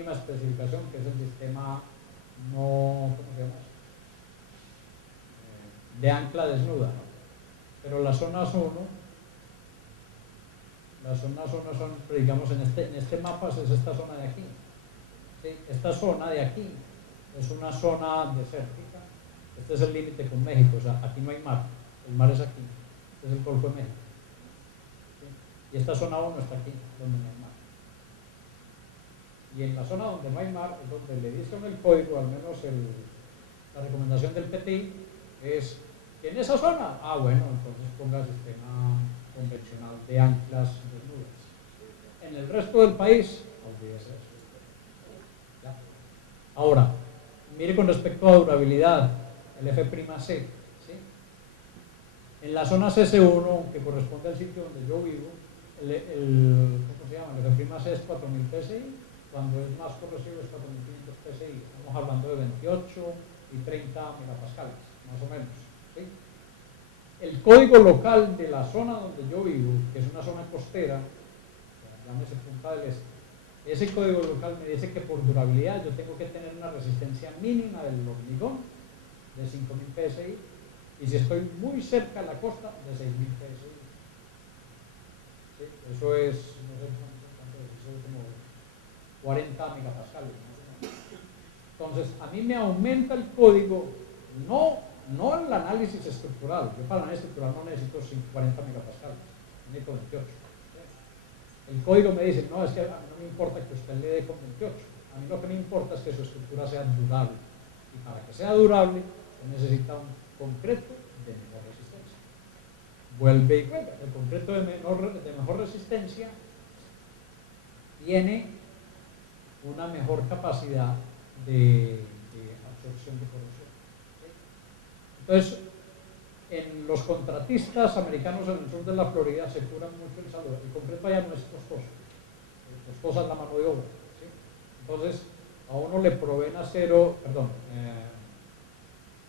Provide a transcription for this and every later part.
mínima especificación, que es el sistema no, ¿cómo se llama? De ancla desnuda, ¿no? Pero las zonas 1 son, digamos, en este mapa es esta zona de aquí, ¿sí? Esta zona de aquí es una zona desértica. Este es el límite con México, o sea, aquí no hay mar, el mar es aquí, este es el Golfo de México, ¿sí? Y esta zona 1 está aquí, donde no hay mar. Y en la zona donde no hay mar es donde le dicen el código, al menos la recomendación del PTI es que en esa zona, bueno, entonces ponga sistema convencional de anclas desnudas. En el resto del país, olvídese eso. ¿Ya? Ahora, mire con respecto a durabilidad, el F'C, ¿sí? En la zona CC1, que corresponde al sitio donde yo vivo, ¿cómo se llama? El F'C es 4000 PSI, cuando es más corrosivo es 4500 PSI. Estamos hablando de 28 y 30 megapascales, más o menos, ¿sí? El código local de la zona donde yo vivo, que es una zona costera, llámese Punta del Este, ese código local me dice que por durabilidad yo tengo que tener una resistencia mínima del hormigón de 5000 PSI, y si estoy muy cerca de la costa, de 6000 PSI. ¿Sí? Eso es, no sé cuánto es, eso es como 40 megapascales. Entonces, a mí me aumenta el código, no el análisis estructural. Yo para el análisis estructural no necesito 40 megapascales, necesito 28. El código me dice, no, es que a mí no me importa que usted le dé con 28. A mí lo que me importa es que su estructura sea durable. Y para que sea durable, se necesita un concreto de menor resistencia. Vuelve y juega. El concreto de mejor resistencia tiene una mejor capacidad de absorción de corrosión. ¿Sí? Entonces, en los contratistas americanos en el sur de la Florida se curan mucho el saldo. El concreto allá no es costoso. Costosa es la mano de obra. ¿Sí? Entonces, a uno le proveen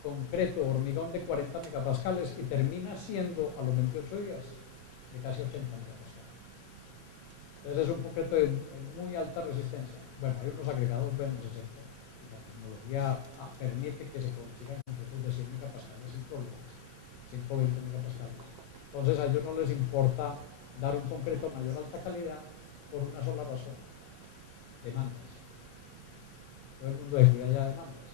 concreto, hormigón de 40 megapascales y termina siendo a los 28 días de casi 80 megapascales. Entonces es un concreto de muy alta resistencia. Bueno, hay unos agregados BM60. La tecnología permite que se consigan concretos de 100 megapascales sin problemas, 120 megapascales. Entonces a ellos no les importa dar un concreto de mayor alta calidad por una sola razón: demandas. Todo el mundo de cuida ya demandas.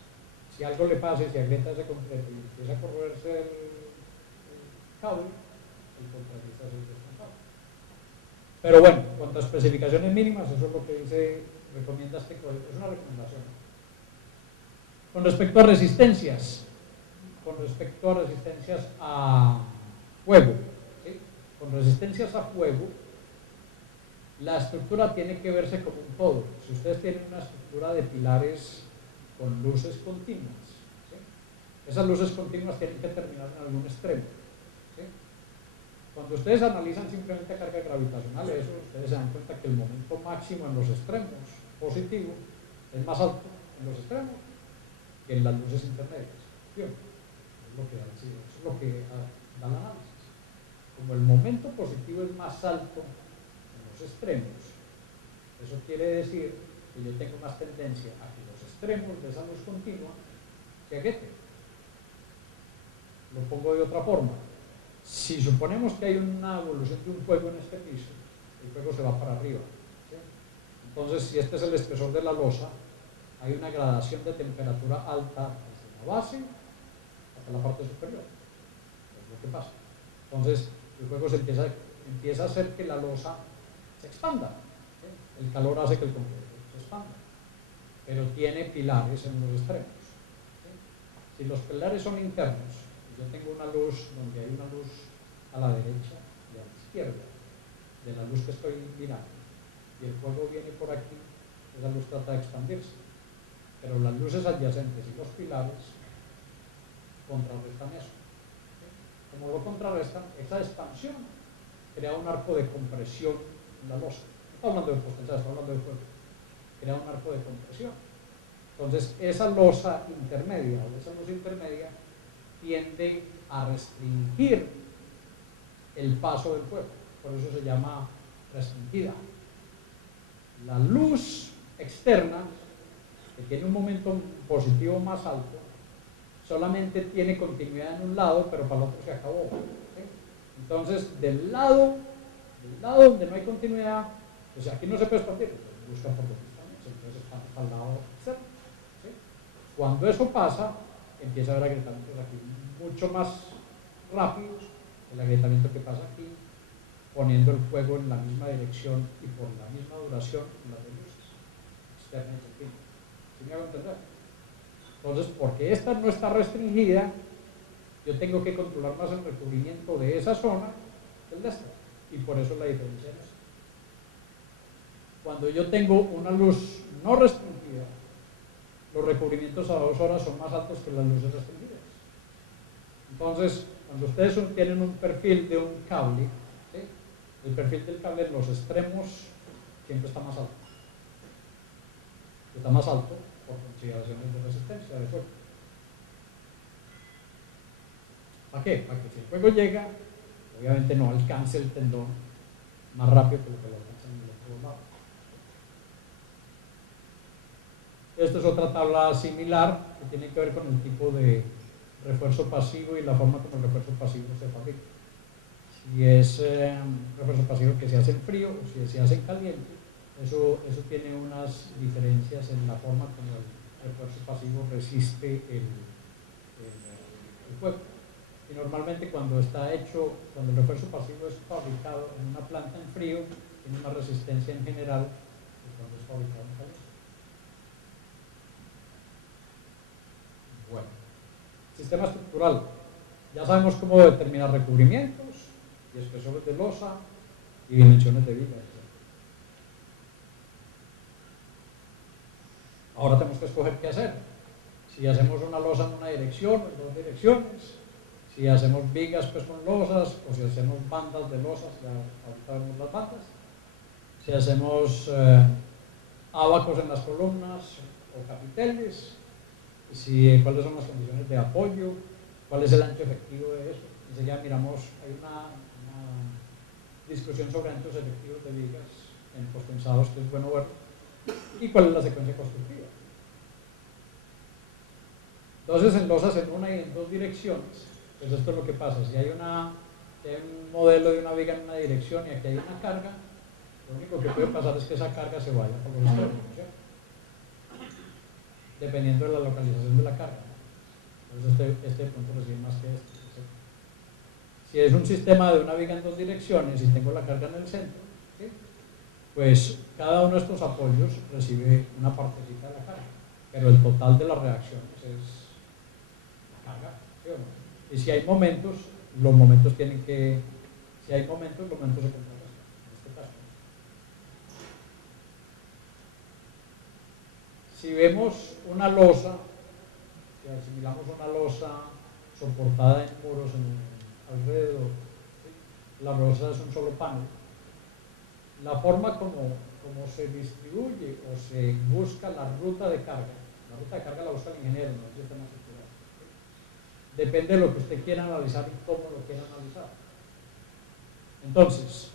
Si algo le pasa y se agrieta ese concreto y empieza a correrse el cable, el contratista es el responsable. Pero bueno, en cuanto a especificaciones mínimas, eso es lo que recomienda este código. Es una recomendación. Con respecto a resistencias a fuego, ¿sí? Con resistencias a fuego, la estructura tiene que verse como un todo. Si ustedes tienen una estructura de pilares con luces continuas, ¿sí? Esas luces continuas tienen que terminar en algún extremo, ¿sí? Cuando ustedes analizan simplemente carga gravitacional, ustedes se dan cuenta que el momento máximo en los extremos positivo es más alto en los extremos que en las luces intermedias. ¿Sí? Es lo que da el análisis. Como el momento positivo es más alto en los extremos, eso quiere decir que yo tengo más tendencia a que los extremos de esa luz continua se agrieten. Lo pongo de otra forma: si suponemos que hay una evolución de un fuego en este piso, el fuego se va para arriba, ¿sí? Entonces, si este es el espesor de la losa, hay una gradación de temperatura alta desde la base hasta la parte superior. Es lo que pasa. Entonces, el fuego empieza a hacer que la losa se expanda, ¿sí? El calor hace que el concreto se expanda, pero tiene pilares en los extremos, ¿sí? Si los pilares son internos, yo tengo una luz donde hay una luz a la derecha y a la izquierda de la luz que estoy mirando, y el fuego viene por aquí, esa luz trata de expandirse, pero las luces adyacentes y los pilares contrarrestan eso, ¿sí? Como lo contrarrestan, esa expansión crea un arco de compresión en la losa. No estoy hablando de potencial, estoy hablando de fuego. Crea un arco de compresión. Entonces, esa losa intermedia, o esa luz intermedia, tiende a restringir el paso del fuego. Por eso se llama restringida. La luz externa, que tiene un momento positivo más alto, solamente tiene continuidad en un lado, pero para el otro se acabó. ¿Sí? Entonces, del lado donde no hay continuidad, pues aquí no se puede expandir, busca por donde estamos, entonces estamos al lado externo. ¿Sí? Cuando eso pasa, empieza a haber agrietamientos aquí mucho más rápidos, el agrietamiento que pasa aquí, poniendo el fuego en la misma dirección y por la misma duración en las dos luces, externa y continua. ¿Sí me hago entender? Entonces, porque esta no está restringida, yo tengo que controlar más el recubrimiento de esa zona que el de esta. Y por eso la diferencia es esta. Cuando yo tengo una luz no restringida, los recubrimientos a 2 horas son más altos que las luces restringidas. Entonces, cuando ustedes tienen un perfil de un cable, ¿sí? El perfil del cable en los extremos siempre está más alto. Está más alto por consideraciones de resistencia, de fuego. ¿Para qué? Para que si el fuego llega, obviamente no alcance el tendón más rápido que lo que lo alcanza en el otro lado. Esta es otra tabla similar que tiene que ver con el tipo de refuerzo pasivo y la forma como el refuerzo pasivo se fabrica. Si es refuerzo pasivo que se hace en frío o si se hace en caliente, eso tiene unas diferencias en la forma como el refuerzo pasivo resiste el fuego. Y normalmente cuando el refuerzo pasivo es fabricado en una planta en frío, tiene más resistencia en general que cuando es fabricado en caliente. Bueno, sistema estructural. Ya sabemos cómo determinar recubrimientos y espesores de losa y dimensiones de vigas. Ahora tenemos que escoger qué hacer. Si hacemos una losa en una dirección o en dos direcciones, si hacemos vigas pues con losas, o si hacemos bandas de losas, ya ahorita vemos las bandas. Si hacemos ábacos en las columnas o capiteles, cuáles son las condiciones de apoyo, cuál es el ancho efectivo de eso. Enseguida miramos, hay una discusión sobre anchos efectivos de vigas en pospensados que es bueno ver, y cuál es la secuencia constructiva. Entonces, en losas en una y en dos direcciones, pues esto es lo que pasa. Si hay un modelo de una viga en una dirección y aquí hay una carga, lo único que puede pasar es que esa carga se vaya por los extremos, ¿cierto? Dependiendo de la localización de la carga. Entonces este de pronto recibe más que este. Si es un sistema de una viga en dos direcciones y tengo la carga en el centro, ¿sí? Pues cada uno de estos apoyos recibe una partecita de la carga, pero el total de las reacciones es la carga, ¿sí o no? Y si hay momentos, los momentos se contrarrestan, en este caso. Si vemos una losa, si asimilamos una losa soportada en muros alrededor, ¿sí? La losa es un solo panel. La forma como se distribuye o se busca la ruta de carga la busca el ingeniero, no el sistema estructural, ¿sí? Depende de lo que usted quiera analizar y cómo lo quiera analizar. Entonces,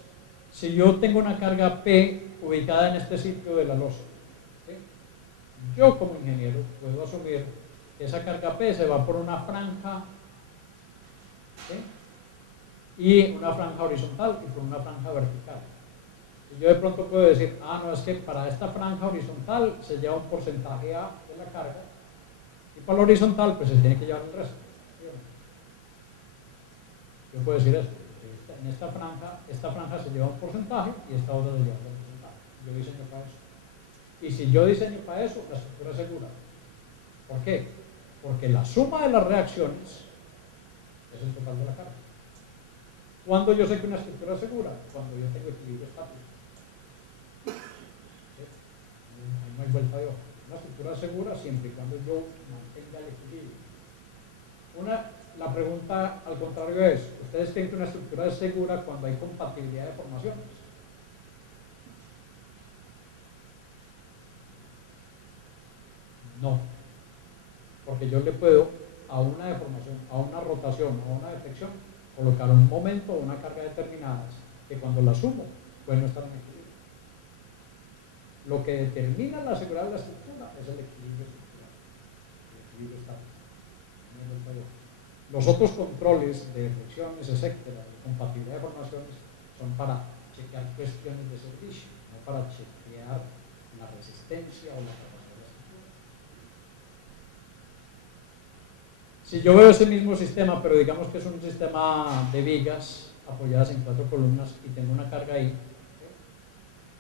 si yo tengo una carga P ubicada en este sitio de la losa, ¿sí? Yo como ingeniero puedo asumir que esa carga P se va por una franja, ¿sí? Y una franja horizontal y por una franja vertical. Y yo de pronto puedo decir, no, es que para esta franja horizontal se lleva un porcentaje A de la carga y para la horizontal pues se tiene que llevar el resto. ¿Sí? Yo puedo decir eso, en esta franja se lleva un porcentaje y esta otra se lleva otro porcentaje. Yo diseño para eso. Y si yo diseño para eso, la estructura es segura. ¿Por qué? Porque la suma de las reacciones es el total de la carga. ¿Cuándo yo sé que una estructura es segura? Cuando yo tengo equilibrio estático. ¿Sí? No hay vuelta de hoja. Una estructura es segura siempre y cuando yo mantenga el equilibrio. La pregunta al contrario es, ¿ustedes creen que una estructura es segura cuando hay compatibilidad de formaciones? No, porque yo le puedo a una deformación, a una rotación, a una deflexión, colocar un momento o una carga determinadas que cuando la sumo, pues no están en equilibrio. Lo que determina la seguridad de la estructura es el equilibrio estructural, el equilibrio estático. Los otros controles de fricciones, etcétera, de compatibilidad de formaciones, son para chequear cuestiones de servicio, no para chequear la resistencia o la capacidad de la estructura. Si yo veo ese mismo sistema, pero digamos que es un sistema de vigas apoyadas en 4 columnas y tengo una carga ahí,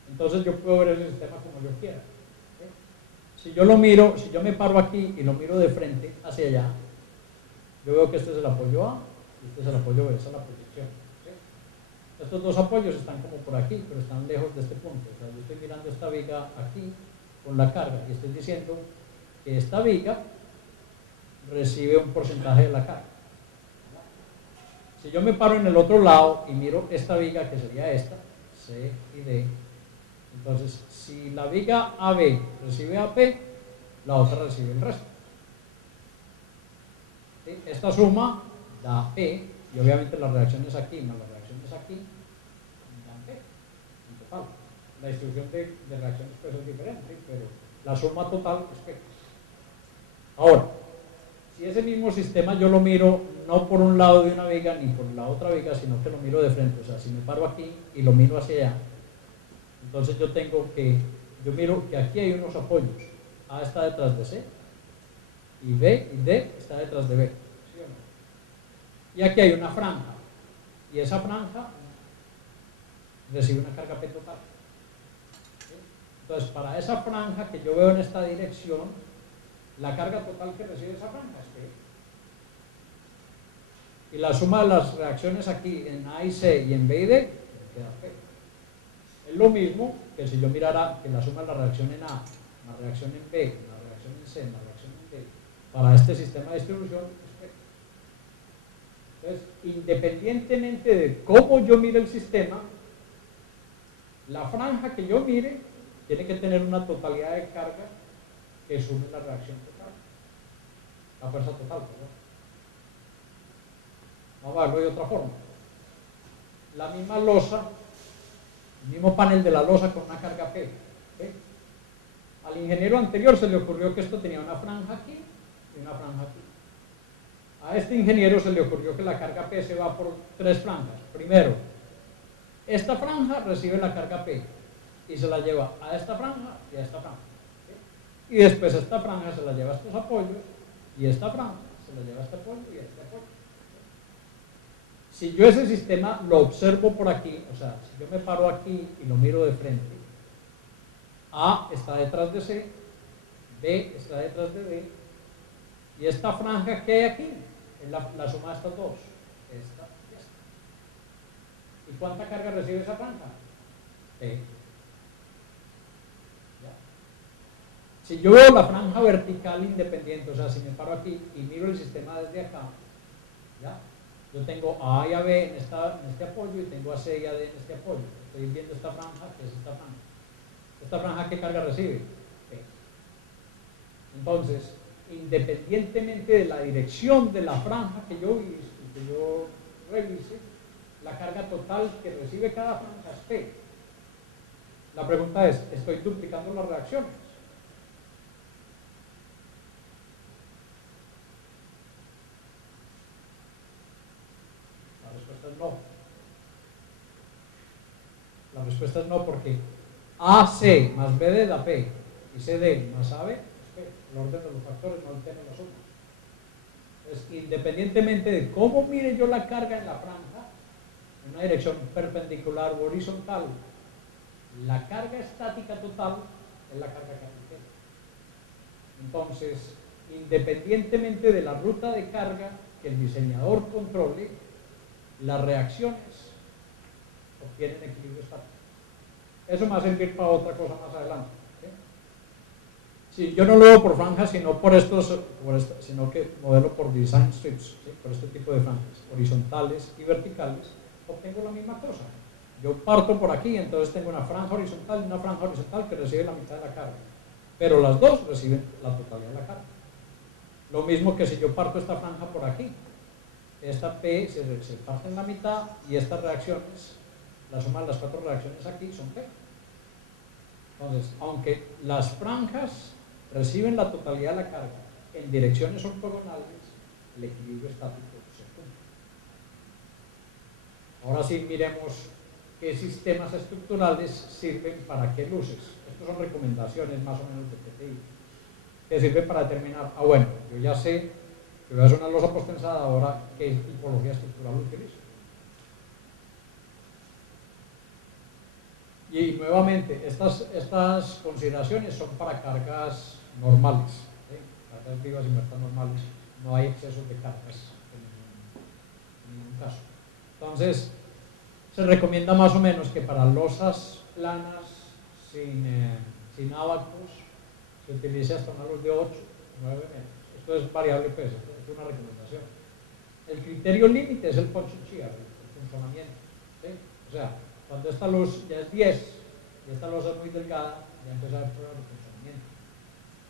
entonces yo puedo ver ese sistema como yo quiera. Si yo lo miro, si yo me paro aquí y lo miro de frente hacia allá, yo veo que este es el apoyo A y este es el apoyo B, esa es la proyección. Estos dos apoyos están como por aquí, pero están lejos de este punto. O sea, yo estoy mirando esta viga aquí con la carga y estoy diciendo que esta viga recibe un porcentaje de la carga. Si yo me paro en el otro lado y miro esta viga, que sería esta, C y D, entonces si la viga AB recibe AP, la otra recibe el resto. ¿Sí? Esta suma da P, y obviamente las reacciones aquí más las reacciones aquí dan P en total. La distribución de reacciones pues es diferente, pero la suma total es P. Ahora, si ese mismo sistema yo lo miro no por un lado de una viga ni por la otra viga, sino que lo miro de frente, o sea, si me paro aquí y lo miro hacia allá, entonces yo miro que aquí hay unos apoyos. A está detrás de C y B y D está detrás de B. ¿Sí o no? Y aquí hay una franja y esa franja recibe una carga P total. ¿Sí? Entonces, para esa franja que yo veo en esta dirección, la carga total que recibe esa franja es P. Y la suma de las reacciones aquí en A y C y en B y D me queda P. Es lo mismo que si yo mirara que la suma de la reacción en A, la reacción en B, la reacción en C, la reacción en D, para este sistema de distribución es P. Entonces, independientemente de cómo yo mire el sistema, la franja que yo mire tiene que tener una totalidad de carga que sume la reacción total, la fuerza total, perdón. Vamos a verlo de otra forma. La misma losa, el mismo panel de la losa con una carga P. Al ingeniero anterior se le ocurrió que esto tenía una franja aquí y una franja aquí. A este ingeniero se le ocurrió que la carga P se va por 3 franjas. Primero, esta franja recibe la carga P y se la lleva a esta franja y a esta franja. Y después esta franja se la lleva a estos apoyos y esta franja se la lleva a este apoyo y a este apoyo. Si yo ese sistema lo observo por aquí, o sea, si yo me paro aquí y lo miro de frente, A está detrás de C, B está detrás de D, y esta franja que hay aquí es la suma de estas dos, esta y esta. ¿Y cuánta carga recibe esa franja? P. ¿Ya? Si yo veo la franja vertical independiente, o sea, si me paro aquí y miro el sistema desde acá, ¿ya? Yo tengo a A y a B en este apoyo y tengo a C y a D en este apoyo. Estoy viendo esta franja, que es esta franja. ¿Esta franja qué carga recibe? P. Entonces, independientemente de la dirección de la franja que yo revise, la carga total que recibe cada franja es P. La pregunta es, ¿estoy duplicando las reacciones? La respuesta es no. La respuesta es no porque AC más BD da P y CD más AB es P. El orden de los factores no altera la suma. Entonces, independientemente de cómo mire yo la carga en la franja, en una dirección perpendicular u horizontal, la carga estática total es la carga cartesiana. Entonces, independientemente de la ruta de carga que el diseñador controle, las reacciones obtienen equilibrio estático. Eso me va a servir para otra cosa más adelante. Sí, yo no lo veo por franjas, sino sino que modelo por design strips, ¿sí? Por este tipo de franjas, horizontales y verticales, obtengo la misma cosa. Yo parto por aquí, entonces tengo una franja horizontal y una franja horizontal que recibe la mitad de la carga. Pero las dos reciben la totalidad de la carga. Lo mismo que si yo parto esta franja por aquí. Esta P se parte en la mitad y estas reacciones, la suma de las 4 reacciones aquí son P. Entonces, aunque las franjas reciben la totalidad de la carga en direcciones ortogonales, el equilibrio estático se cumple. Ahora sí, miremos qué sistemas estructurales sirven para qué luces. Estas son recomendaciones más o menos de PTI. ¿Qué sirve para determinar? Bueno, yo ya sé que voy a hacer una losa postensada, ahora qué tipología estructural utilizo. Y nuevamente, estas consideraciones son para cargas normales, ¿sí? Cargas vivas y muertas normales. No hay excesos de cargas en ningún caso. Entonces, se recomienda más o menos que para losas planas sin ábacos se utilice hasta una luz de 8, 9 metros. Esto es variable peso, esto es una recomendación. El criterio límite es el poncho shear, el funcionamiento, ¿sí? O sea, cuando esta luz ya es 10 y esta losa es muy delgada, ya empieza a haber problemas de funcionamiento.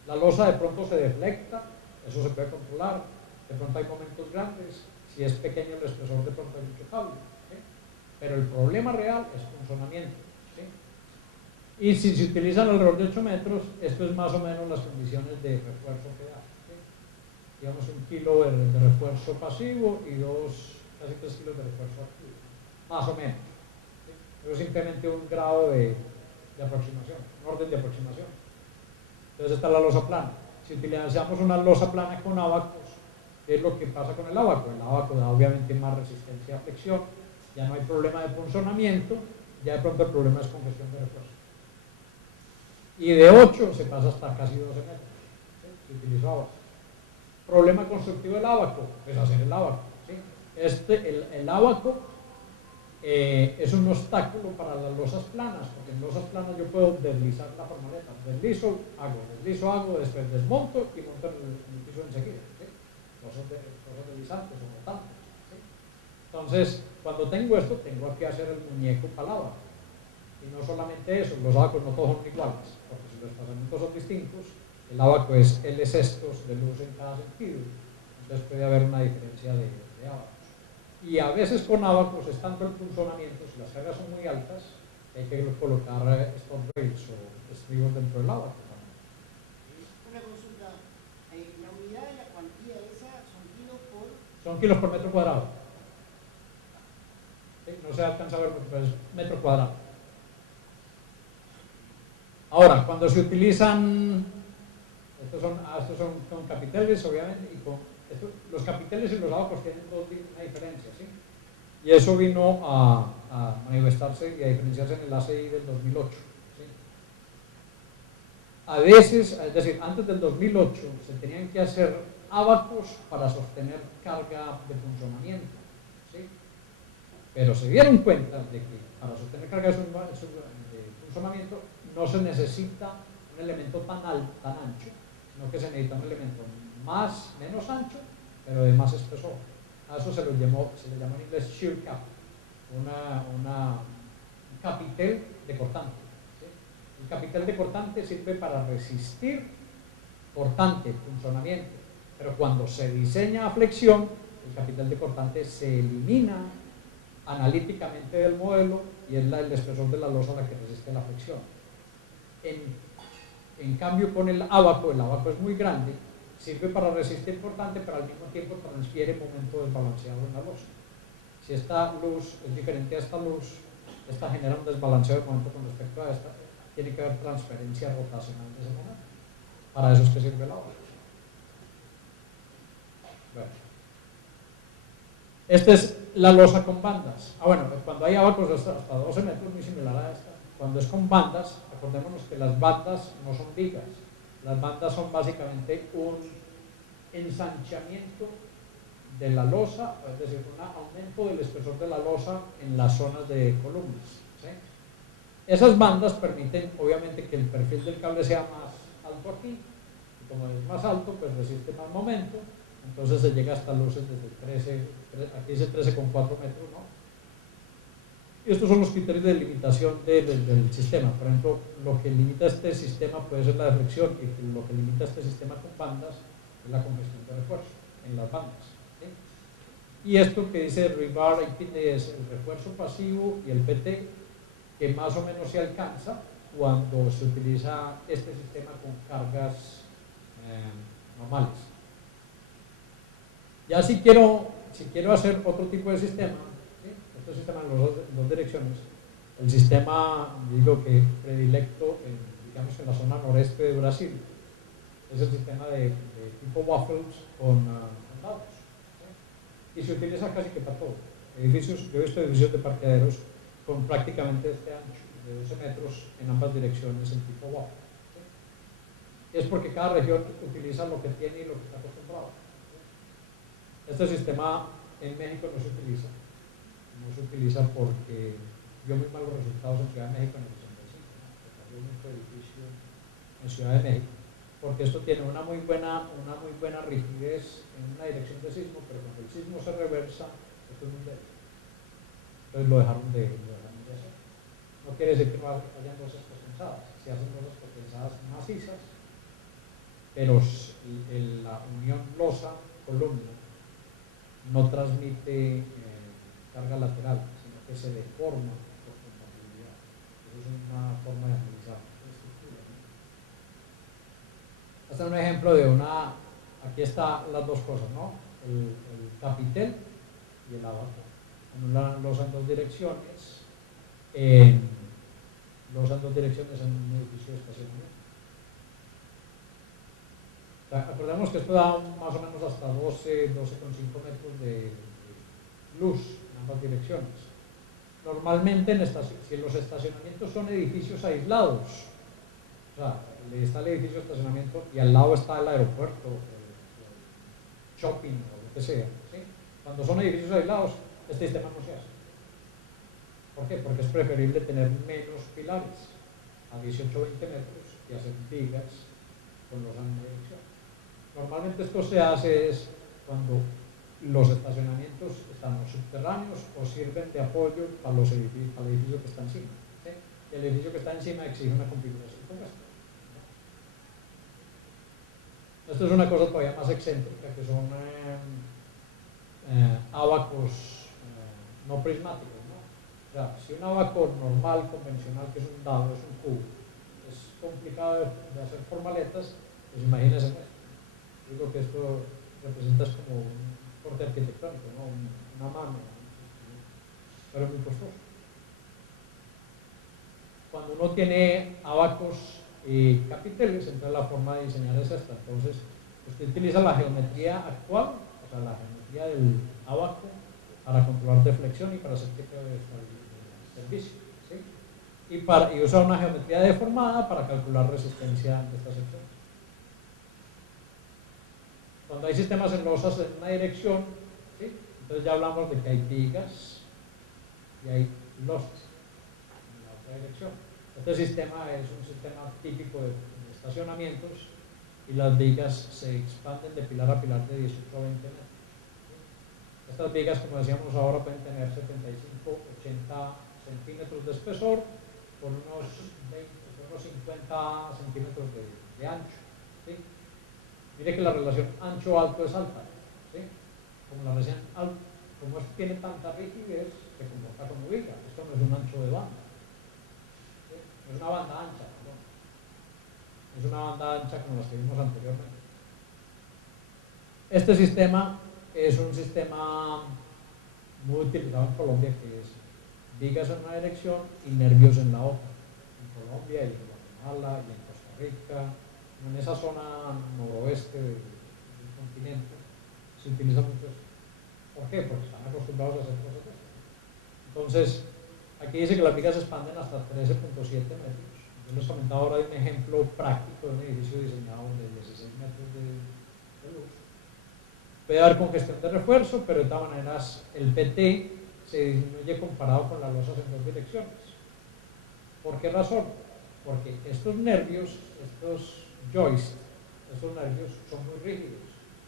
La losa de pronto se deflecta, eso se puede controlar, de pronto hay momentos grandes, si es pequeño el espesor de pronto hay mucho cable, ¿sí? Pero el problema real es funcionamiento, ¿sí? Y si se utilizan alrededor de 8 metros, esto es más o menos las condiciones de refuerzo que da, ¿sí? Digamos 1 kilo de refuerzo pasivo y casi 3 kilos de refuerzo activo, más o menos, ¿sí? Pero simplemente un grado de aproximación, un orden de aproximación. Entonces está la losa plana. Si utilizamos una losa plana con ábacos, ¿qué es lo que pasa con el ábaco? El ábaco da obviamente más resistencia a flexión, ya no hay problema de punzonamiento, ya de pronto el problema es congestión de refuerzo. Y de 8 se pasa hasta casi 12 metros, ¿sí? Se utiliza ábaco. Problema constructivo del ábaco, es hacer el ábaco, ¿sí? El ábaco es un obstáculo para las losas planas, porque en losas planas yo puedo deslizar la formaleta, deslizo, hago, después desmonto y monto en el piso enseguida, ¿sí? Losas deslizantes o rotantes, ¿sí? Entonces, cuando tengo esto, tengo que hacer el muñeco para el ábaco. Y no solamente eso, los ábacos no todos son iguales, porque si los desplazamientos son distintos, el ábaco es L sextos de luz en cada sentido, entonces puede haber una diferencia de ábacos. Y a veces con ábacos es tanto el funcionamiento, si las cargas son muy altas, hay que colocar stop rails o estribos dentro del ábaco. Una consulta, la unidad de la cuantía esa son kilos por metro cuadrado. ¿Sí? No se alcanza a ver mucho, pero es metro cuadrado. Ahora, cuando se utilizan, estos son capiteles, obviamente, y los capiteles y los ábacos tienen una diferencia, ¿sí? Y eso vino a manifestarse y a diferenciarse en el ACI del 2008, ¿sí? A veces, es decir, antes del 2008 se tenían que hacer ábacos para sostener carga de funcionamiento, ¿sí? Pero se dieron cuenta de que para sostener carga de funcionamiento no se necesita un elemento tan ancho, sino que se necesita un elemento menos ancho, pero de más espesor. A eso se le llamó en inglés shear cap, un capitel de cortante, ¿sí? El capitel de cortante sirve para resistir cortante, funcionamiento, pero cuando se diseña a flexión, el capitel de cortante se elimina analíticamente del modelo y es el espesor de la losa la que resiste la flexión. En cambio, con el ábaco es muy grande, sirve para resistir cortante, pero al mismo tiempo transfiere momento desbalanceado en la losa. Si esta luz es diferente a esta luz, esta genera un desbalanceo de momento con respecto a esta, tiene que haber transferencia rotacional de ese momento. Para eso es que sirve el ábaco. Bueno. Esta es la losa con bandas. Bueno, pues cuando hay ábacos hasta 12 metros, muy similar a esta. Cuando es con bandas, acordémonos que las bandas no son vigas. Las bandas son básicamente un ensanchamiento de la losa, es decir, un aumento del espesor de la losa en las zonas de columnas, ¿sí? Esas bandas permiten, obviamente, que el perfil del cable sea más alto aquí, y como es más alto, pues resiste más momento, entonces se llega hasta luces desde aquí dice 13,4 metros, ¿no? Y estos son los criterios de limitación del sistema. Por ejemplo, lo que limita este sistema puede ser la deflexión, y lo que limita este sistema con bandas es la congestión de refuerzo en las bandas, ¿sí? Y esto que dice rebar y PT es el refuerzo pasivo y el PT, que más o menos se alcanza cuando se utiliza este sistema con cargas normales. Ya si quiero hacer otro tipo de sistema, ¿sí? Este sistema en dos direcciones, el sistema, digo que predilecto, digamos en la zona noreste de Brasil, es el sistema de tipo waffles con lados, ¿sí? Y se utiliza casi que para todo. Yo he visto edificios de parqueaderos con prácticamente este ancho de 12 metros en ambas direcciones en tipo waffle, ¿sí? Es porque cada región utiliza lo que tiene y lo que está acostumbrado. Este sistema en México no se utiliza. No se utiliza porque dio muy malos resultados en Ciudad de México en el 85, ¿no? Se cayó mucho edificio en Ciudad de México, porque esto tiene una muy buena rigidez en una dirección de sismo, pero cuando el sismo se reversa, esto es muy débil. Entonces lo dejaron de hacer. No quiere decir que no hayan losas potenciadas, se hacen losas potenciadas macizas, pero la unión losa-columna no transmite carga lateral, sino que se deforma por compatibilidad. Eso es una forma de analizar la estructura, ¿no? Este es un ejemplo de aquí están las dos cosas, ¿no? El capitel y el abaco. Una losa en dos direcciones, en un edificio de estacionamiento. Acordemos que esto da más o menos hasta 12,5 metros de luz en ambas direcciones. Normalmente si los estacionamientos son edificios aislados, o sea, está el edificio de estacionamiento y al lado está el aeropuerto, el shopping o lo que sea, ¿sí? Cuando son edificios aislados, este sistema no se hace. ¿Por qué? Porque es preferible tener menos pilares a 18 o 20 metros y hacer vigas con los en dirección. Normalmente esto se hace es cuando los estacionamientos están subterráneos o sirven de apoyo para el edificio que está encima, ¿sí? Y el edificio que está encima exige una configuración como esta. Esto es una cosa todavía más excéntrica, que son ábacos no prismáticos, ¿no? O sea, si un ábaco normal, convencional, que es un dado, es un cubo, es complicado de hacer formaletas, pues imagínense esto. Digo que esto representa como un corte arquitectónico, ¿no? Una mano, pero es muy costoso. Cuando uno tiene abacos y capiteles, entonces la forma de diseñar es esta. Entonces, usted utiliza la geometría actual, o sea, la geometría del abaco, para controlar deflexión y para hacer tipo de servicio, ¿sí? Y usa una geometría deformada para calcular resistencia de esta sección. Cuando hay sistemas en losas en una dirección, ¿sí? Entonces ya hablamos de que hay vigas y hay losas en la otra dirección. Este sistema es un sistema típico de estacionamientos y las vigas se expanden de pilar a pilar de 18 a 20 metros. ¿Sí? Estas vigas, como decíamos ahora, pueden tener 75, 80 centímetros de espesor por unos 50 centímetros de ancho. ¿Sí? Mire que la relación ancho-alto es alta, ¿sí? Como esto tiene tanta rigidez, se comporta como viga. Esto no es un ancho de banda, ¿sí? No es una banda ancha, perdón. Es una banda ancha como las que vimos anteriormente. Este sistema es un sistema muy utilizado en Colombia, que es vigas en una dirección y nervios en la otra. En Colombia y en Guatemala y en Costa Rica, en esa zona noroeste del continente, se utiliza mucho eso. ¿Por qué? Porque están acostumbrados a hacer cosas de esto. Entonces, aquí dice que las vigas se expanden hasta 13,7 metros. Yo les comentaba ahora de un ejemplo práctico de un edificio diseñado de 16 metros de luz. Puede haber congestión de refuerzo, pero de todas maneras el PT se disminuye comparado con las losas en dos direcciones. ¿Por qué razón? Porque estos nervios, estos joists, estos nervios son muy rígidos.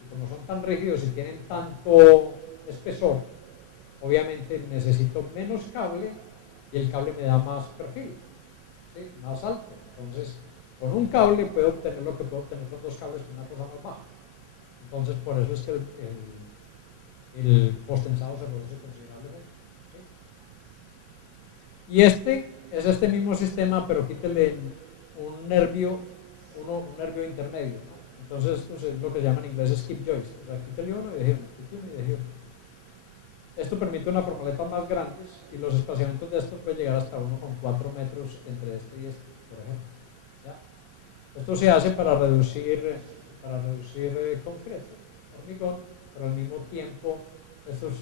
Y como son tan rígidos y tienen tanto espesor, obviamente necesito menos cable y el cable me da más perfil, ¿sí? Más alto. Entonces, con un cable puedo obtener lo que puedo obtener con dos cables con una cosa más baja. Entonces, por eso es que el postensado se reduce considerablemente, ¿sí? Y este es este mismo sistema, pero quítele un nervio, un nervio intermedio, ¿no? Entonces esto es lo que llaman en inglés skip joist, o sea, quítele uno y deje uno, quítele uno y deje uno. Esto permite una formaleta más grandes y los espaciamientos de esto pueden llegar hasta 1,4 metros entre este y este, por ejemplo. ¿Ya? Esto se hace para reducir concreto, hormigón, pero al mismo tiempo estos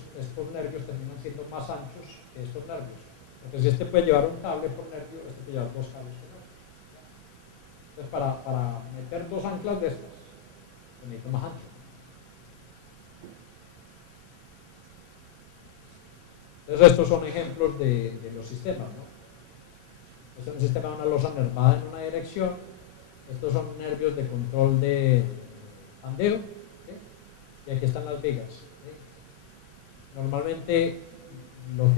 nervios terminan siendo más anchos que estos nervios. Porque si este puede llevar un cable por nervio, este puede llevar dos cables por nervio. Entonces, para meter dos anclas de estas, se necesita más ancho. Entonces, estos son ejemplos de los sistemas, ¿no? Este es un sistema de una losa nervada en una dirección. Estos son nervios de control de bandeo, ¿sí? Y aquí están las vigas, ¿sí? Normalmente lo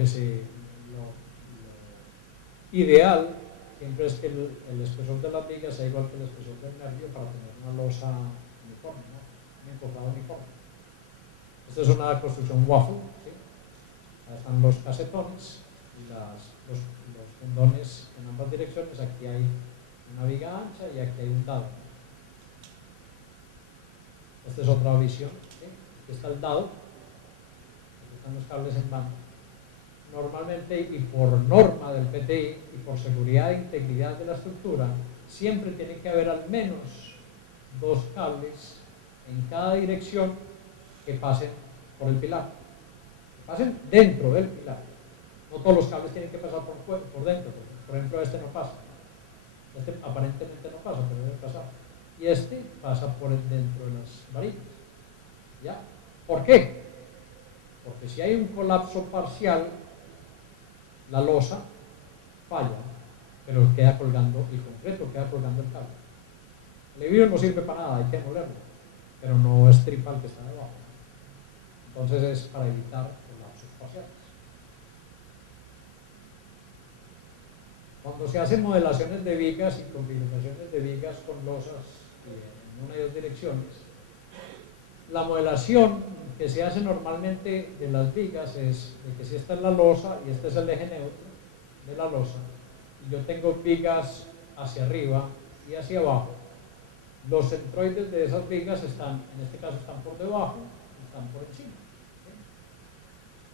ideal siempre es que el espesor de las vigas sea igual que el espesor del nervio para tener una losa uniforme, ¿no? Un encofrado uniforme. Esta es una construcción waffle, ¿sí? Ahí están los casetones y los tendones en ambas direcciones. Aquí hay una viga ancha y aquí hay un dado. Esta es otra visión, ¿sí? Aquí está el dado, aquí están los cables en banda. Normalmente, y por norma del PTI y por seguridad e integridad de la estructura, siempre tiene que haber al menos dos cables en cada dirección que pasen por el pilar, que pasen dentro del pilar. No todos los cables tienen que pasar por dentro. Por ejemplo, este no pasa. Este aparentemente no pasa, pero debe pasar. Y este pasa por dentro de las varillas. ¿Ya? ¿Por qué? Porque si hay un colapso parcial, la losa falla, pero queda colgando el concreto, queda colgando el cable. El hebillo no sirve para nada, hay que molerlo, pero no estripa el que está debajo. Entonces es para evitar colapsos parciales. Cuando se hacen modelaciones de vigas y combinaciones de vigas con losas en una y dos direcciones, la modelación que se hace normalmente de las vigas es de que si esta es la losa y este es el eje neutro de la losa, y yo tengo vigas hacia arriba y hacia abajo, los centroides de esas vigas están, en este caso están por debajo, están por encima. ¿Sí?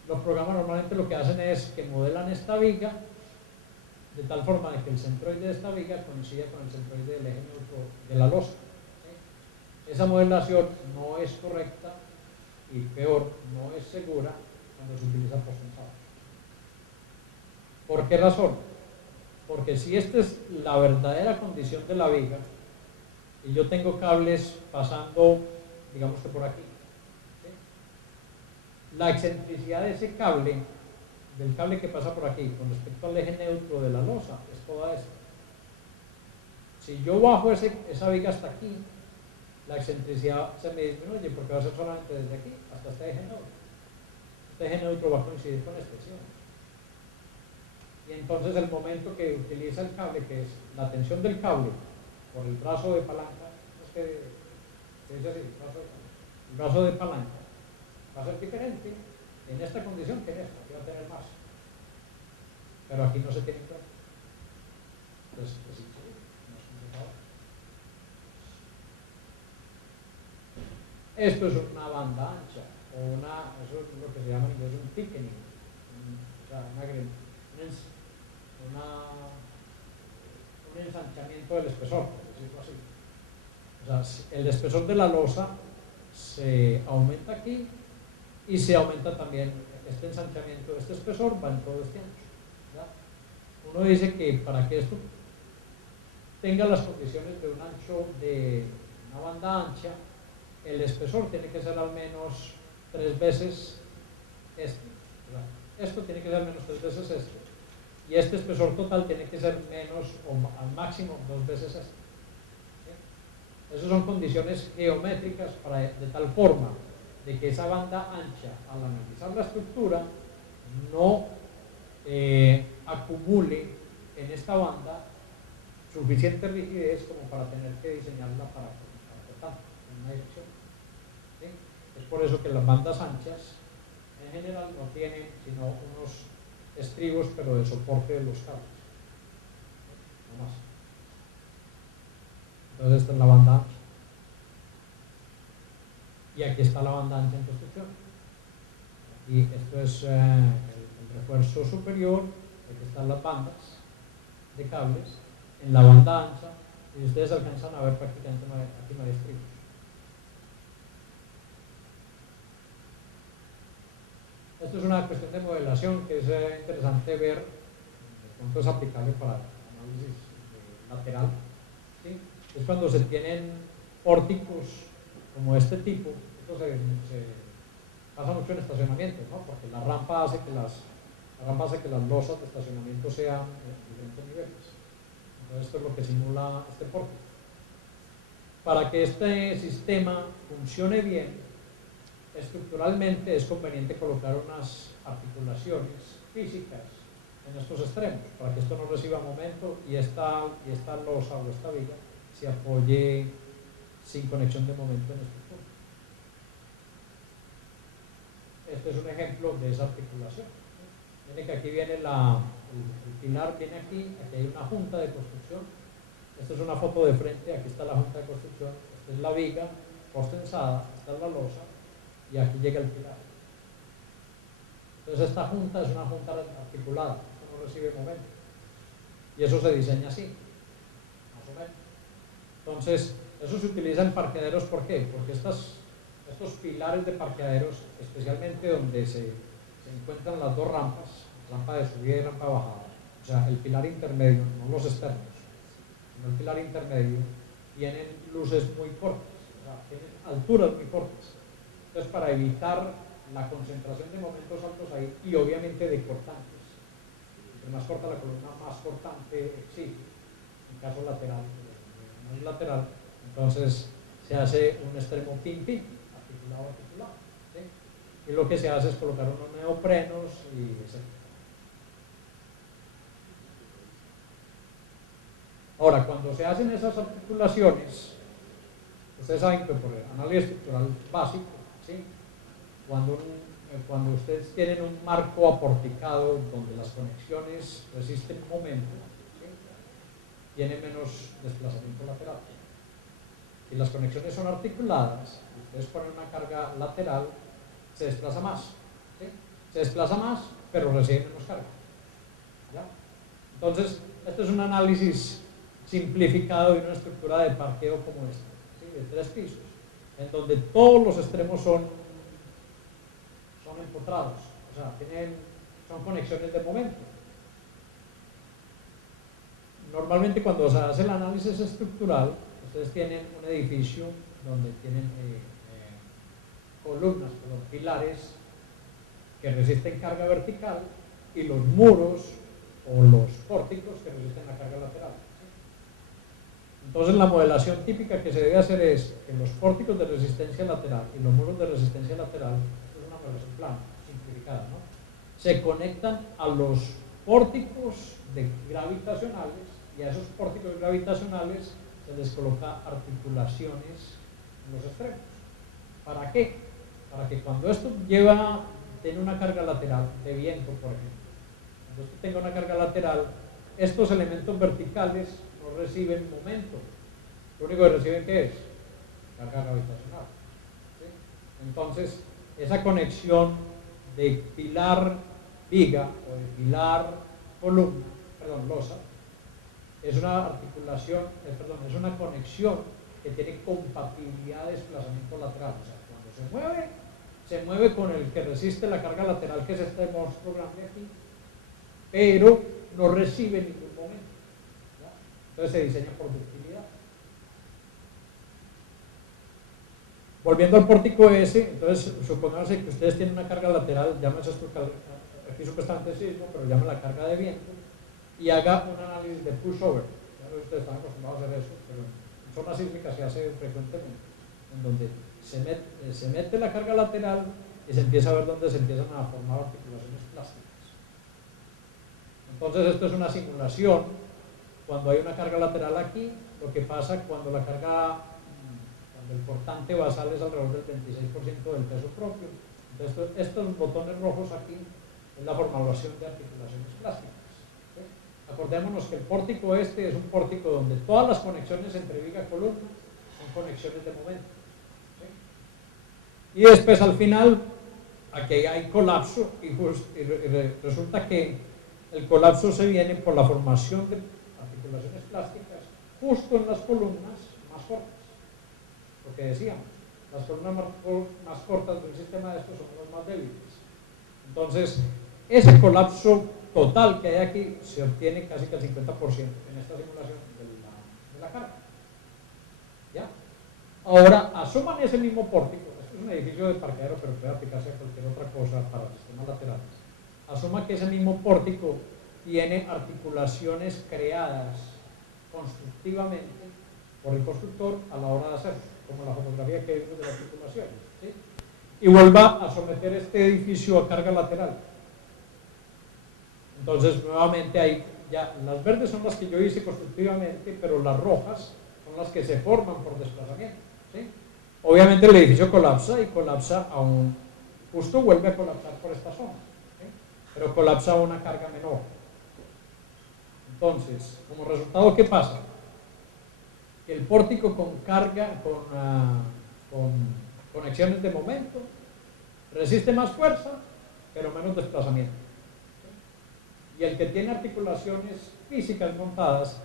Los programas normalmente lo que hacen es que modelan esta viga de tal forma de que el centroide de esta viga coincida con el centroide del eje neutro de la losa. ¿Sí? Esa modelación no es correcta y peor, no es segura cuando se utiliza por sensado. ¿Por qué razón? Porque si esta es la verdadera condición de la viga y yo tengo cables pasando, digamos que por aquí, ¿sí? La excentricidad de ese cable, del cable que pasa por aquí con respecto al eje neutro de la losa, es toda esta. Si yo bajo esa viga hasta aquí, la excentricidad se me disminuye porque va a ser solamente desde aquí hasta este eje neutro. Este eje neutro va a coincidir con este, ¿sí? Y entonces el momento que utiliza el cable, que es la tensión del cable por el brazo de palanca, es que se dice así, el brazo de palanca, va a ser diferente en esta condición que en esta, que va a tener más. Pero aquí no se tiene en cuenta. Entonces, es increíble, no es complicado. Esto es una banda ancha, o eso es lo que se llama en inglés un thickening, o sea, un ensanchamiento del espesor, por decirlo así. O sea, el espesor de la losa se aumenta aquí y se aumenta también este ensanchamiento, este espesor va en todo este ancho. ¿Ya? Uno dice que para que esto tenga las condiciones de un ancho de una banda ancha, el espesor tiene que ser al menos 3 veces este. ¿Verdad? Esto tiene que ser al menos 3 veces este. Y este espesor total tiene que ser menos o al máximo 2 veces este. ¿Sí? Esas son condiciones geométricas de tal forma de que esa banda ancha, al analizar la estructura, no acumule en esta banda suficiente rigidez como para tener que diseñarla para cortar en una dirección. ¿Sí? Es por eso que las bandas anchas en general no tienen sino unos estribos, pero de soporte de los cables. no más. Entonces esta es la banda ancha. Y aquí está la banda ancha en construcción. Y esto es el refuerzo superior, aquí están las bandas de cables en la banda ancha, y ustedes alcanzan a ver prácticamente aquí no hay estribos. Esto es una cuestión de modelación que es interesante ver, de pronto es aplicable para análisis lateral, ¿sí? Es cuando se tienen pórticos como este tipo. Esto se pasa mucho en estacionamientos, ¿no? Porque la rampa hace que las losas de estacionamiento sean de diferentes niveles. Entonces esto es lo que simula este pórtico. Para que este sistema funcione bien, estructuralmente es conveniente colocar unas articulaciones físicas en estos extremos para que esto no reciba momento y esta losa o esta viga se apoye sin conexión de momento en este punto. Este es un ejemplo de esa articulación. Miren que aquí viene el pilar, viene aquí hay una junta de construcción. Esta es una foto de frente, aquí está la junta de construcción, esta es la viga postensada, esta es la losa y aquí llega el pilar. Entonces esta junta es una junta articulada, esto no recibe momento. Y eso se diseña así, más o menos. Entonces, eso se utiliza en parqueaderos, ¿por qué? Porque estos pilares de parqueaderos, especialmente donde se encuentran las dos rampas, rampa de subida y rampa de bajada, o sea, el pilar intermedio, no los externos, sino el pilar intermedio, tienen luces muy cortas, o sea, tienen alturas muy cortas. Entonces, para evitar la concentración de momentos altos ahí y obviamente de cortantes, entre más corta la columna, más cortante exige, en caso lateral, no es lateral, entonces se hace un extremo pin-pin, articulado, ¿sí? Y lo que se hace es colocar unos neoprenos y etc. Ahora, cuando se hacen esas articulaciones, ustedes saben que por el análisis estructural básico, ¿sí? Cuando ustedes tienen un marco aporticado donde las conexiones resisten momento, ¿sí? Tiene menos desplazamiento lateral. Si las conexiones son articuladas, ustedes ponen una carga lateral, se desplaza más, ¿sí? Se desplaza más, pero recibe menos carga, ¿ya? Entonces, esto es un análisis simplificado de una estructura de parqueo como esta, ¿sí? De 3 pisos, en donde todos los extremos son empotrados, o sea, son conexiones de momento. Normalmente cuando se hace el análisis estructural, ustedes tienen un edificio donde tienen pilares que resisten carga vertical y los muros o los pórticos que resisten la carga lateral. Entonces la modelación típica que se debe hacer es que los pórticos de resistencia lateral y los muros de resistencia lateral, es una modelación plana, simplificada, ¿no? Se conectan a los pórticos gravitacionales y a esos pórticos gravitacionales se les coloca articulaciones en los extremos. ¿Para qué? Para que cuando esto tiene una carga lateral de viento, por ejemplo, cuando esto tenga una carga lateral, estos elementos verticales no reciben momento. Lo único que reciben, ¿qué es? Carga gravitacional, ¿sí? Entonces, esa conexión de pilar viga o de pilar columna, losa, es una articulación, es una conexión que tiene compatibilidad de desplazamiento lateral. O sea, cuando se mueve con el que resiste la carga lateral, que es este monstruo grande aquí, pero no recibe ningún momento, ¿ya? Entonces se diseña por ductilidad. Volviendo al pórtico ese, entonces supongamos que ustedes tienen una carga lateral, llámese esto aquí supuestamente sismo, pero llame la carga de viento, y haga un análisis de pushover. Ya no sé si ustedes están acostumbrados a hacer eso, pero en zona sísmica se hace frecuentemente, en donde se mete la carga lateral y se empieza a ver dónde se empiezan a formar articulaciones plásticas. Entonces esto es una simulación. Cuando hay una carga lateral aquí, lo que pasa cuando el portante basal es alrededor del 26% del peso propio. Entonces estos botones rojos aquí es la formación de articulaciones plásticas, ¿sí? Acordémonos que el pórtico este es un pórtico donde todas las conexiones entre viga y columna son conexiones de momento. ¿Sí? Y después al final, aquí hay colapso y resulta que el colapso se viene por la formación de articulaciones plásticas justo en las columnas más cortas. Lo que decíamos, las columnas más cortas del sistema de estos son las más débiles. Entonces, ese colapso total que hay aquí se obtiene casi que al 50% en esta simulación de la carga. ¿Ya? Ahora, asuman ese mismo pórtico. Esto es un edificio de parqueadero, pero puede aplicarse a cualquier otra cosa para sistemas laterales. Asuma que ese mismo pórtico tiene articulaciones creadas constructivamente por el constructor a la hora de hacerlo, como la fotografía que vimos de las articulaciones. ¿Sí? Y vuelva a someter este edificio a carga lateral. Entonces, nuevamente, hay ya las verdes son las que yo hice constructivamente, pero las rojas son las que se forman por desplazamiento. ¿Sí? Obviamente el edificio colapsa y colapsa aún, justo vuelve a colapsar por esta zona, ¿sí? Pero colapsa a una carga menor. Entonces, como resultado, ¿qué pasa? Que el pórtico con carga, con conexiones de momento, resiste más fuerza, pero menos desplazamiento. Y el que tiene articulaciones físicas montadas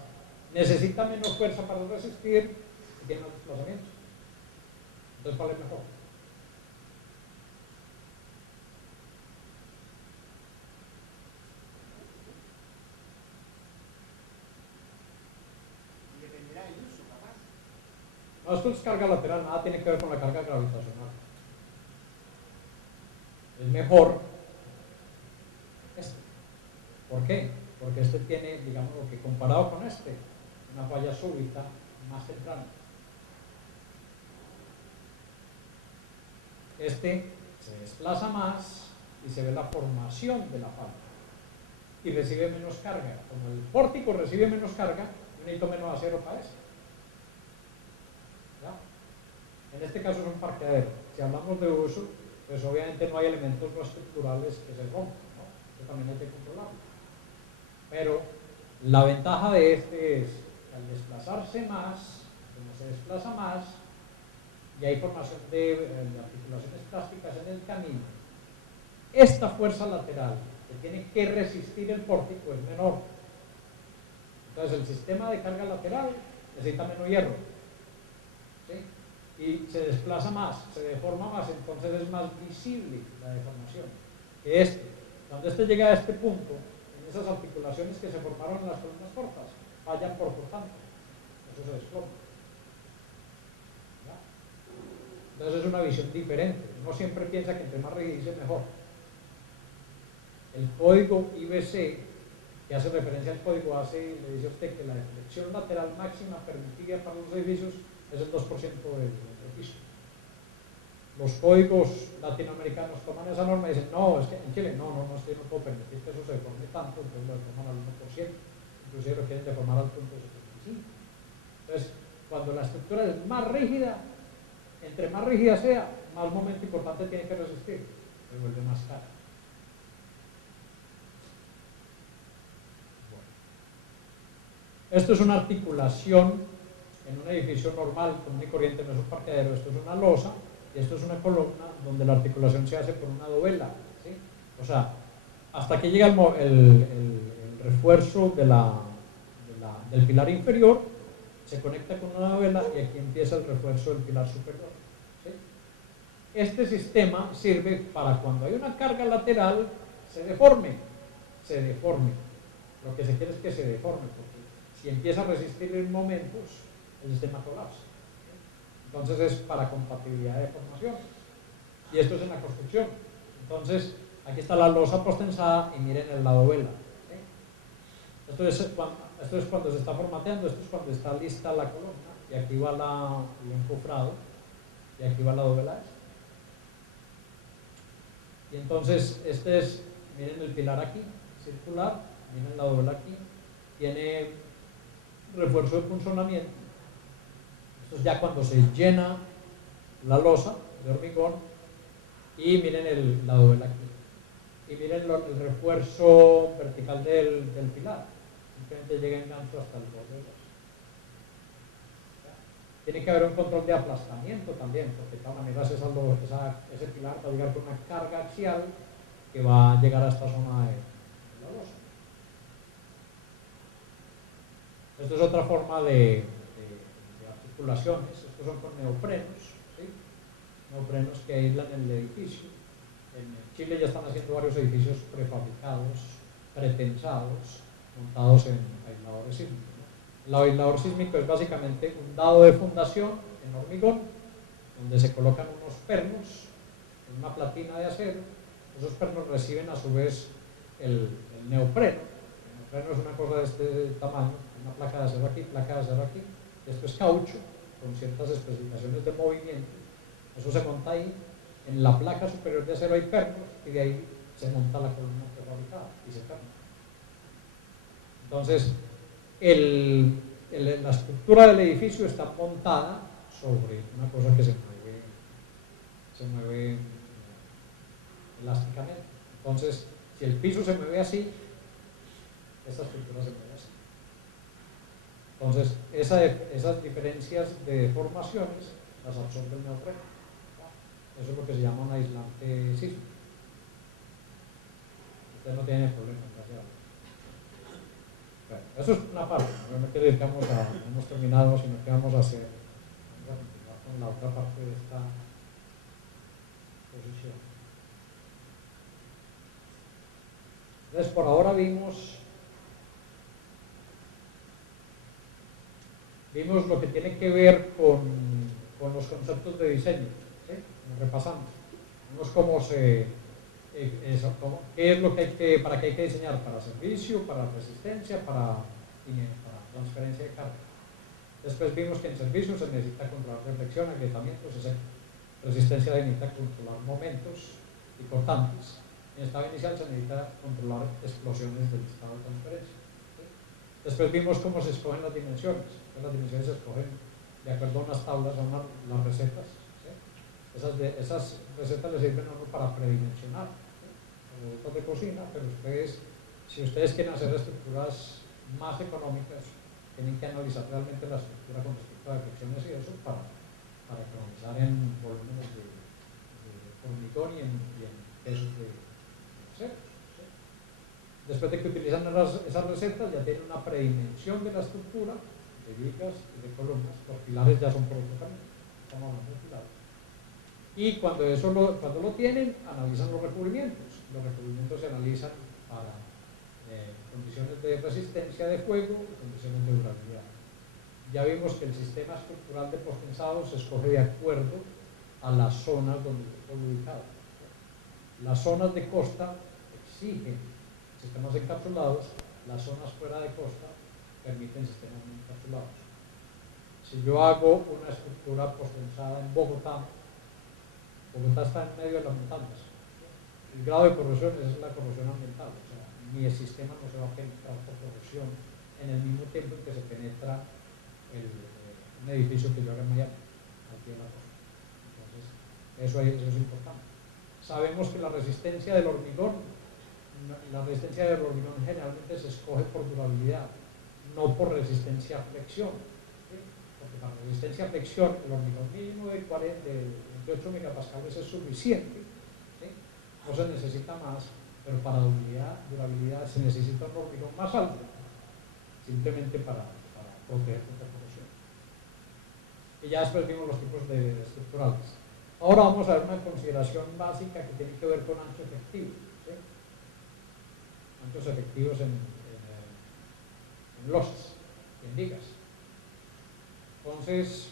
necesita menos fuerza para resistir y tiene más desplazamiento. Entonces, ¿cuál es mejor? Y dependerá del uso, capaz. No, esto es carga lateral, nada tiene que ver con la carga gravitacional. Es mejor este. ¿Por qué? Porque este tiene, digamos, lo que comparado con este, una falla súbita más temprana. Este se desplaza más y se ve la formación de la falla y recibe menos carga. Como el pórtico recibe menos carga, yo necesito menos acero para eso. ¿Ya? En este caso es un parqueadero. Si hablamos de uso, pues obviamente no hay elementos no estructurales que se rompan, ¿no? Eso también hay que controlarlo. Pero la ventaja de este es que al desplazarse más, como se desplaza más, y hay formación de articulaciones plásticas en el camino, esta fuerza lateral que tiene que resistir el pórtico es menor. Entonces el sistema de carga lateral necesita menos hierro, ¿sí? Y se desplaza más, se deforma más, entonces es más visible la deformación que este. Cuando este llega a este punto, en esas articulaciones que se formaron en las columnas cortas, fallan por tanto, eso se desploma. Entonces es una visión diferente. Uno siempre piensa que entre más rigidez es mejor. El código IBC, que hace referencia al código ACE, le dice a usted que la deflexión lateral máxima permitida para los edificios es el 2% del piso. Los códigos latinoamericanos toman esa norma y dicen, no, es que en Chile no puedo permitir que eso se deforme tanto, entonces lo deforman al 1%, inclusive lo quieren deformar al 0.75. Entonces, cuando la estructura es más rígida, entre más rígida sea, más momento importante tiene que resistir, se vuelve más caro. Bueno. Esto es una articulación en un edificio normal, común y corriente, no es un parqueadero, esto es una losa, y esto es una columna donde la articulación se hace por una dovela, ¿sí? O sea, hasta que llega el refuerzo del pilar inferior, se conecta con una dovela y aquí empieza el refuerzo del pilar superior. ¿Sí? Este sistema sirve para cuando hay una carga lateral, se deforme. Lo que se quiere es que se deforme, porque si empieza a resistir en momentos, el sistema colapsa. Entonces es para compatibilidad de formación. Y esto es en la construcción. Entonces, aquí está la losa postensada y miren el lado vela. ¿Sí? Esto es cuando se está formateando, esto es cuando está lista la columna, y aquí va el encofrado, y aquí va la dovela. Y entonces, miren el pilar aquí, circular, miren la dovela aquí, tiene refuerzo de punzonamiento. Esto es ya cuando se llena la losa de hormigón, y miren la dovela aquí. Y miren el refuerzo vertical del pilar. simplemente llega en gancho hasta el borde del oso. Tiene que haber un control de aplastamiento también, porque de todas maneras ese pilar va a llegar con una carga axial que va a llegar a esta zona de la losa. Esto es otra forma de articulaciones. Estos son con neoprenos, ¿sí? Neoprenos que aíslan el edificio. En Chile ya están haciendo varios edificios prefabricados, pretensados, montados en aisladores sísmicos. El aislador sísmico es básicamente un dado de fundación en hormigón, donde se colocan unos pernos en una platina de acero. Esos pernos reciben a su vez el neopreno. El neopreno es una cosa de este tamaño, una placa de acero aquí, placa de acero aquí. Esto es caucho, con ciertas especificaciones de movimiento. Eso se monta ahí. En la placa superior de acero hay pernos y de ahí se monta la columna prefabricada y se perna. Entonces, la estructura del edificio está montada sobre una cosa que se mueve elásticamente. Entonces, si el piso se mueve así, esta estructura se mueve así. Entonces, esas diferencias de deformaciones las absorbe el neopreno. Eso es lo que se llama un aislante sísmico. Usted no tiene problema, gracias a Dios. Bueno, eso es una parte, no quiere decir que hemos terminado, sino que vamos a hacer, vamos a continuar con la otra parte de esta posición. Entonces, por ahora vimos lo que tiene que ver con los conceptos de diseño, ¿sí? Repasamos. Vimos qué es lo que para qué hay que diseñar, para servicio, para resistencia, para transferencia de carga. Después vimos que en servicio se necesita controlar reflexión, agrietamientos, resistencia se necesita controlar momentos y cortantes. En estado inicial se necesita controlar explosiones del estado de transferencia. ¿Sí? Después vimos cómo se escogen las dimensiones. Las dimensiones se escogen de acuerdo a unas tablas, las recetas. ¿Sí? Esas recetas les sirven a uno para predimensionar, ¿sí? Productos de cocina, pero si ustedes quieren hacer estructuras más económicas, tienen que analizar realmente la estructura con respecto a reflexiones y eso para economizar en volúmenes de hormigón y en pesos de aceros. ¿Sí? Después de que utilizan esas recetas, ya tienen una predimensión de la estructura, de vigas y de columnas. Los pilares ya son por otro camino. Estamos hablando de pilares. Y cuando lo tienen, analizan los recubrimientos. Los recubrimientos se analizan para condiciones de resistencia de fuego y condiciones de durabilidad. Ya vimos que el sistema estructural de postensado se escoge de acuerdo a las zonas donde está ubicado. Las zonas de costa exigen sistemas encapsulados, las zonas fuera de costa permiten sistemas no encapsulados. Si yo hago una estructura postensada en Bogotá está en medio de las montañas. El grado de corrosión es la corrosión ambiental, o sea, mi sistema no se va a penetrar por corrosión en el mismo tiempo en que se penetra un edificio que yo haga en Miami, al pie de la costa. Entonces, eso es importante. Sabemos que la resistencia del hormigón generalmente se escoge por durabilidad, no por resistencia a flexión. ¿Sí? Porque para resistencia a flexión, el hormigón mínimo de 28 megapascales es suficiente. ¿Sí? No se necesita más, pero para durabilidad se necesita un hormigón más alto, simplemente para proteger contra corrosión. Y ya después vimos los tipos de estructurales. Ahora vamos a ver una consideración básica que tiene que ver con ancho efectivo. ¿Sí? Anchos efectivos en losas, en vigas. Entonces,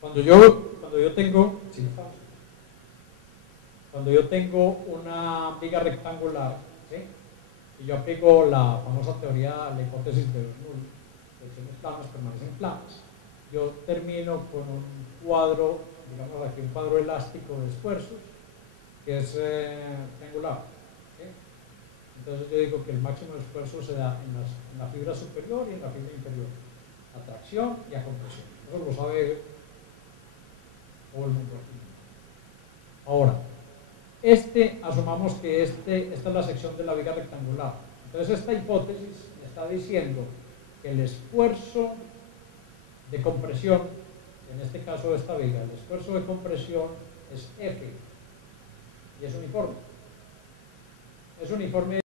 cuando yo tengo una viga rectangular, ¿sí? Y yo aplico la famosa teoría, la hipótesis de los nulos, secciones planas permanecen planas, yo termino con un cuadro, digamos aquí un cuadro elástico de esfuerzos, que es triangular. ¿Sí? Entonces yo digo que el máximo de esfuerzo se da en la fibra superior y en la fibra inferior, a tracción y a compresión. Eso lo sabe todo el mundo aquí. Ahora, asumamos que esta es la sección de la viga rectangular. Entonces esta hipótesis está diciendo que el esfuerzo de compresión, en este caso de esta viga, el esfuerzo de compresión es F y es uniforme. Es uniforme